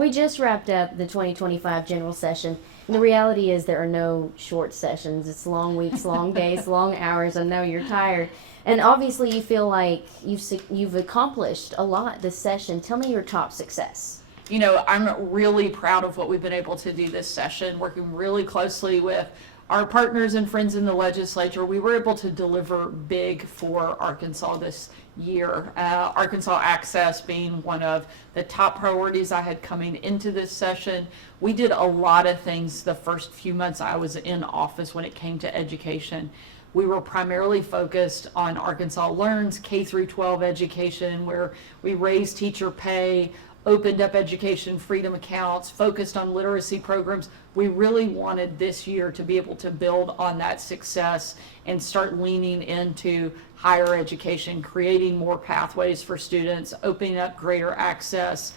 We just wrapped up the 2025 general session. And the reality is there are no short sessions. It's long weeks, long days, long hours. I know you're tired. And obviously you feel like you've accomplished a lot this session. Tell me your top success. You know, I'm really proud of what we've been able to do this session, working really closely with our partners and friends in the legislature. We were able to deliver big for Arkansas this year. Arkansas Access being one of the top priorities I had coming into this session. We did a lot of things the first few months I was in office when it came to education. We were primarily focused on Arkansas Learns K through 12 education, where we raised teacher pay, opened up education freedom accounts, focused on literacy programs. We really wanted this year to be able to build on that success and start leaning into higher education, creating more pathways for students, opening up greater access.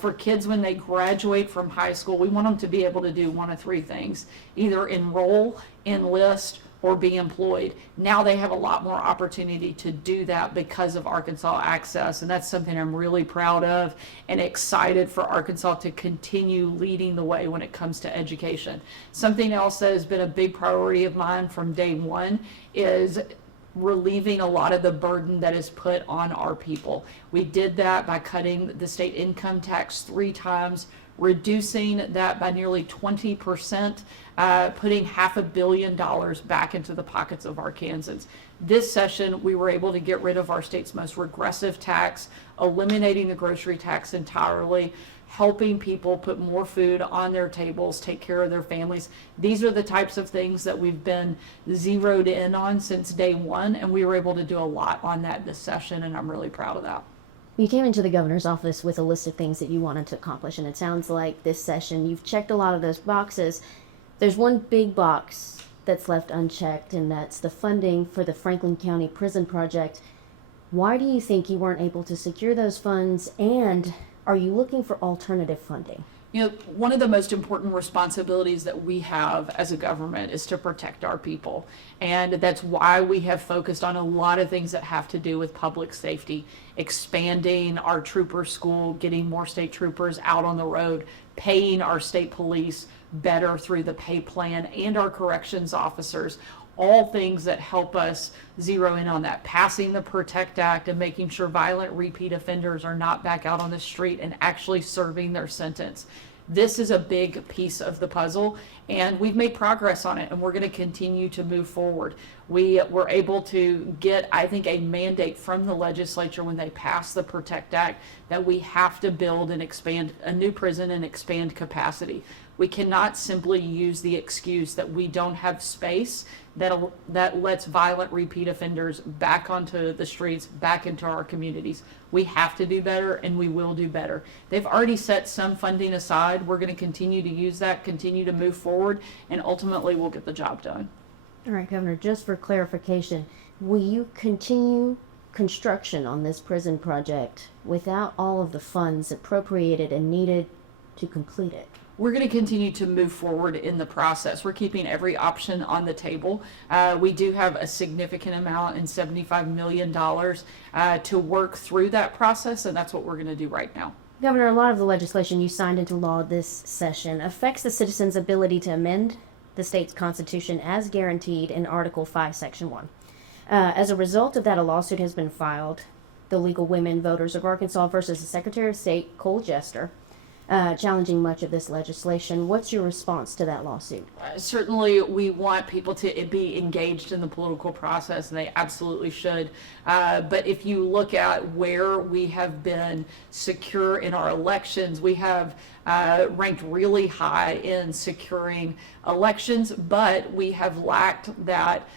For kids when they graduate from high school, we want them to be able to do one of three things: either enroll, enlist, or be employed. Now they have a lot more opportunity to do that because of Arkansas Access, and that's something I'm really proud of and excited for Arkansas to continue leading the way when it comes to education. Something else that has been a big priority of mine from day one is relieving a lot of the burden that is put on our people. We did that by cutting the state income tax 3 times, reducing that by nearly 20%, putting $500 million back into the pockets of Arkansans. This session, we were able to get rid of our state's most regressive tax, eliminating the grocery tax entirely, helping people put more food on their tables, take care of their families. These are the types of things that we've been zeroed in on since day one, and we were able to do a lot on that this session, and I'm really proud of that. You came into the governor's office with a list of things that you wanted to accomplish, and it sounds like this session you've checked a lot of those boxes. There's one big box that's left unchecked, and that's the funding for the Franklin County Prison Project. Why do you think you weren't able to secure those funds, and are you looking for alternative funding? You know, one of the most important responsibilities that we have as a government is to protect our people. And that's why we have focused on a lot of things that have to do with public safety, expanding our trooper school, getting more state troopers out on the road, paying our state police better through the pay plan, and our corrections officers. All things that help us zero in on that, passing the Protect Act and making sure violent repeat offenders are not back out on the street and actually serving their sentence. This is a big piece of the puzzle, and we've made progress on it, and we're going to continue to move forward. We were able to get, I think, a mandate from the legislature when they passed the Protect Act that we have to build and expand a new prison and expand capacity. We cannot simply use the excuse that we don't have space that lets violent repeat offenders back onto the streets, back into our communities. We have to do better, and we will do better. They've already set some funding aside. We're going to continue to use that, continue to move forward, and ultimately we'll get the job done. All right, Governor, just for clarification, will you continue construction on this prison project without all of the funds appropriated and needed to complete it? We're going to continue to move forward in the process. We're keeping every option on the table. We do have a significant amount in $75 million to work through that process, and that's what we're going to do right now. Governor, a lot of the legislation you signed into law this session affects the citizens' ability to amend the state's constitution as guaranteed in Article 5, Section 1. As a result of that, a lawsuit has been filed, the Legal Women Voters of Arkansas versus the Secretary of State, Cole Jester, challenging much of this legislation. What's your response to that lawsuit? Certainly, we want people to be engaged in the political process, and they absolutely should. But if you look at where we have been secure in our elections, we have ranked really high in securing elections, but we have lacked that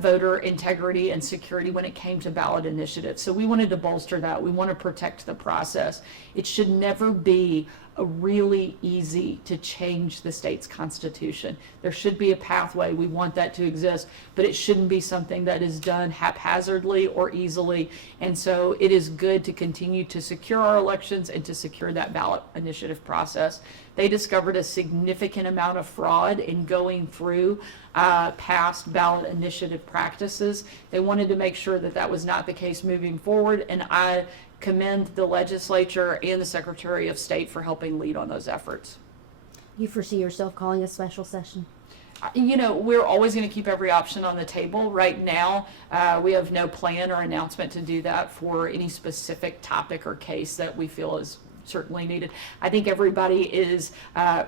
voter integrity and security when it came to ballot initiatives. So we wanted to bolster that. We want to protect the process. It should never be really easy to change the state's constitution. There should be a pathway. We want that to exist, but it shouldn't be something that is done haphazardly or easily. And so it is good to continue to secure our elections and to secure that ballot initiative process. They discovered a significant amount of fraud in going through past ballot initiative practices. They wanted to make sure that that was not the case moving forward, and I commend the legislature and the Secretary of State for helping lead on those efforts. You foresee yourself calling a special session? We're always going to keep every option on the table. Right now, we have no plan or announcement to do that for any specific topic or case that we feel is certainly needed. I think everybody is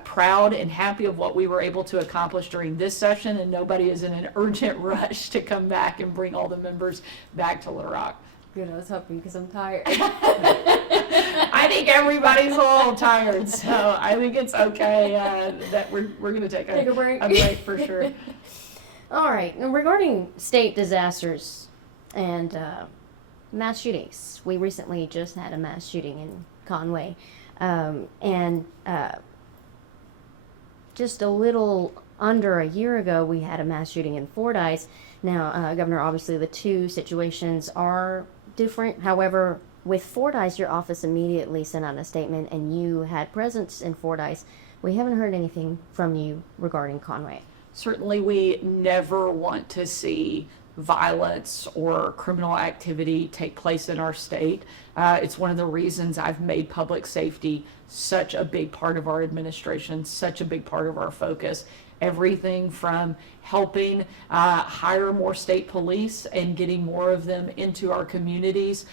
proud and happy of what we were able to accomplish during this session, and nobody is in an urgent rush to come back and bring all the members back to Little Rock. Good, I was hoping because I'm tired. I think everybody's a little tired, so I think it's okay that we're going to take a break. A break for sure. All right, and regarding state disasters and mass shootings, we recently just had a mass shooting in Conway, and just a little under a year ago, we had a mass shooting in Fordyce. Now, Governor, obviously the two situations are different. However, with Fordyce, your office immediately sent out a statement, and you had presence in Fordyce. We haven't heard anything from you regarding Conway. Certainly, we never want to see violence or criminal activity take place in our state. It's one of the reasons I've made public safety such a big part of our administration, such a big part of our focus. Everything from helping hire more state police and getting more of them into our communities,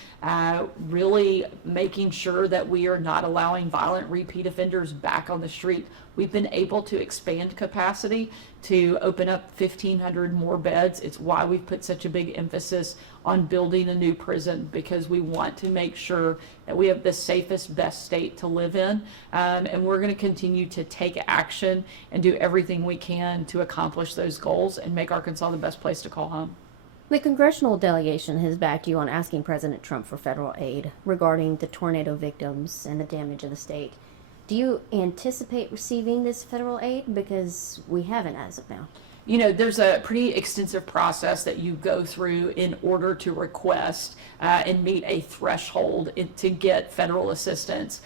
really making sure that we are not allowing violent repeat offenders back on the street. We've been able to expand capacity to open up 1,500 more beds. It's why we've put such a big emphasis on building a new prison, because we want to make sure that we have the safest, best state to live in. And we're going to continue to take action and do everything we can to accomplish those goals and make Arkansas the best place to call home. The congressional delegation has backed you on asking President Trump for federal aid regarding the tornado victims and the damage of the state. Do you anticipate receiving this federal aid? Because we haven't as of now. There's a pretty extensive process that you go through in order to request and meet a threshold to get federal assistance.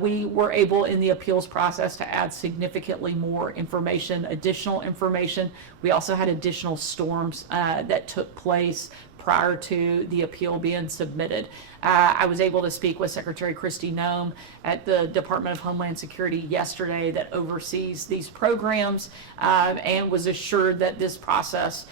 We were able in the appeals process to add significantly more information, additional information. We also had additional storms that took place prior to the appeal being submitted. I was able to speak with Secretary Kristi Noem at the Department of Homeland Security yesterday that oversees these programs, and was assured that this process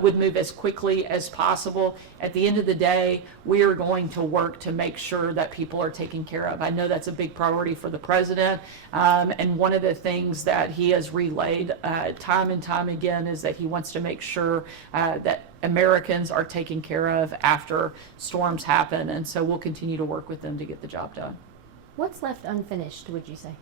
would move as quickly as possible. At the end of the day, we are going to work to make sure that people are taken care of. I know that's a big priority for the president, and one of the things that he has relayed time and time again is that he wants to make sure that Americans are taken care of after storms happen, and so we'll continue to work with them to get the job done. What's left unfinished, would you say?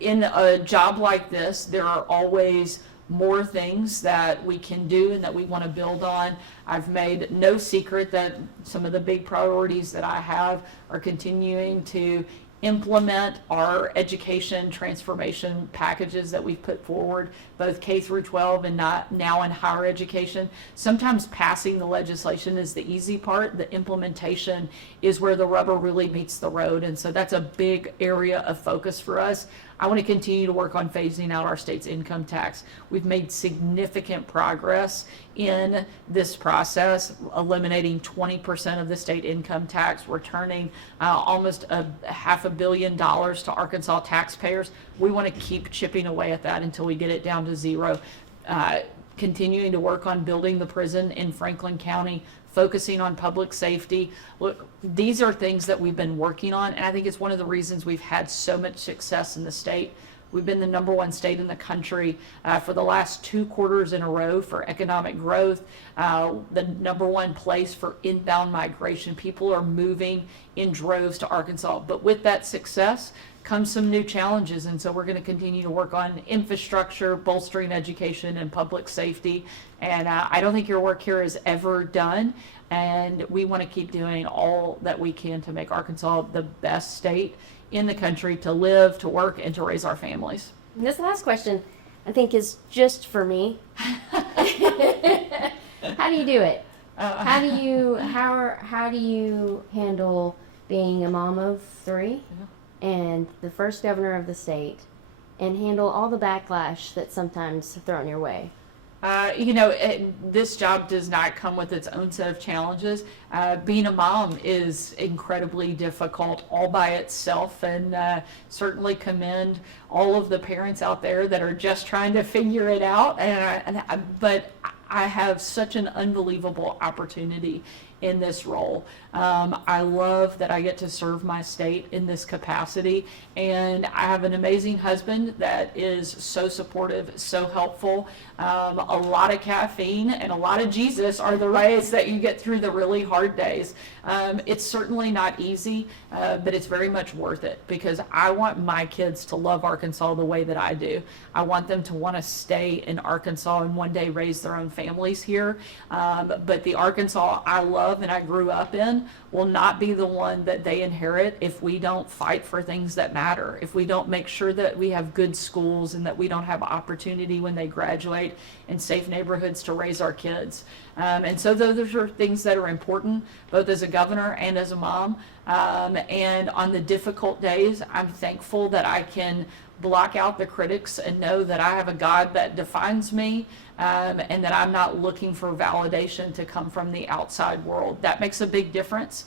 In a job like this, there are always more things that we can do and that we want to build on. I've made no secret that some of the big priorities that I have are continuing to implement our education transformation packages that we've put forward, both K through 12 and now in higher education. Sometimes passing the legislation is the easy part. The implementation is where the rubber really meets the road, and so that's a big area of focus for us. I want to continue to work on phasing out our state's income tax. We've made significant progress in this process, eliminating 20% of the state income tax, returning almost $500 million to Arkansas taxpayers. We want to keep chipping away at that until we get it down to zero. Continuing to work on building the prison in Franklin County, focusing on public safety. Look, these are things that we've been working on, and I think it's one of the reasons we've had so much success in the state. We've been the #1 state in the country for the last 2 quarters in a row for economic growth, the #1 place for inbound migration. People are moving in droves to Arkansas, but with that success comes some new challenges, and so we're going to continue to work on infrastructure, bolstering education and public safety. And I don't think your work here is ever done, and we want to keep doing all that we can to make Arkansas the best state in the country to live, to work, and to raise our families. This last question, I think, is just for me. How do you do it? How do you handle being a mom of 3 and the first governor of the state, and handle all the backlash that's sometimes thrown your way? This job does not come with its own set of challenges. Being a mom is incredibly difficult all by itself, and certainly commend all of the parents out there that are just trying to figure it out. But I have such an unbelievable opportunity in this role. I love that I get to serve my state in this capacity, and I have an amazing husband that is so supportive, so helpful. A lot of caffeine and a lot of Jesus are the ways that you get through the really hard days. It's certainly not easy, but it's very much worth it, because I want my kids to love Arkansas the way that I do. I want them to want to stay in Arkansas and one day raise their own families here. But the Arkansas I love and I grew up in will not be the one that they inherit if we don't fight for things that matter, if we don't make sure that we have good schools and that we don't have opportunity when they graduate in safe neighborhoods to raise our kids. And so those are things that are important, both as a governor and as a mom. And on the difficult days, I'm thankful that I can block out the critics and know that I have a God that defines me, and that I'm not looking for validation to come from the outside world. That makes a big difference.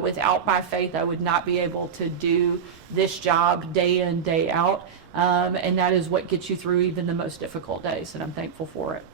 Without my faith, I would not be able to do this job day in, day out. And that is what gets you through even the most difficult days, and I'm thankful for it.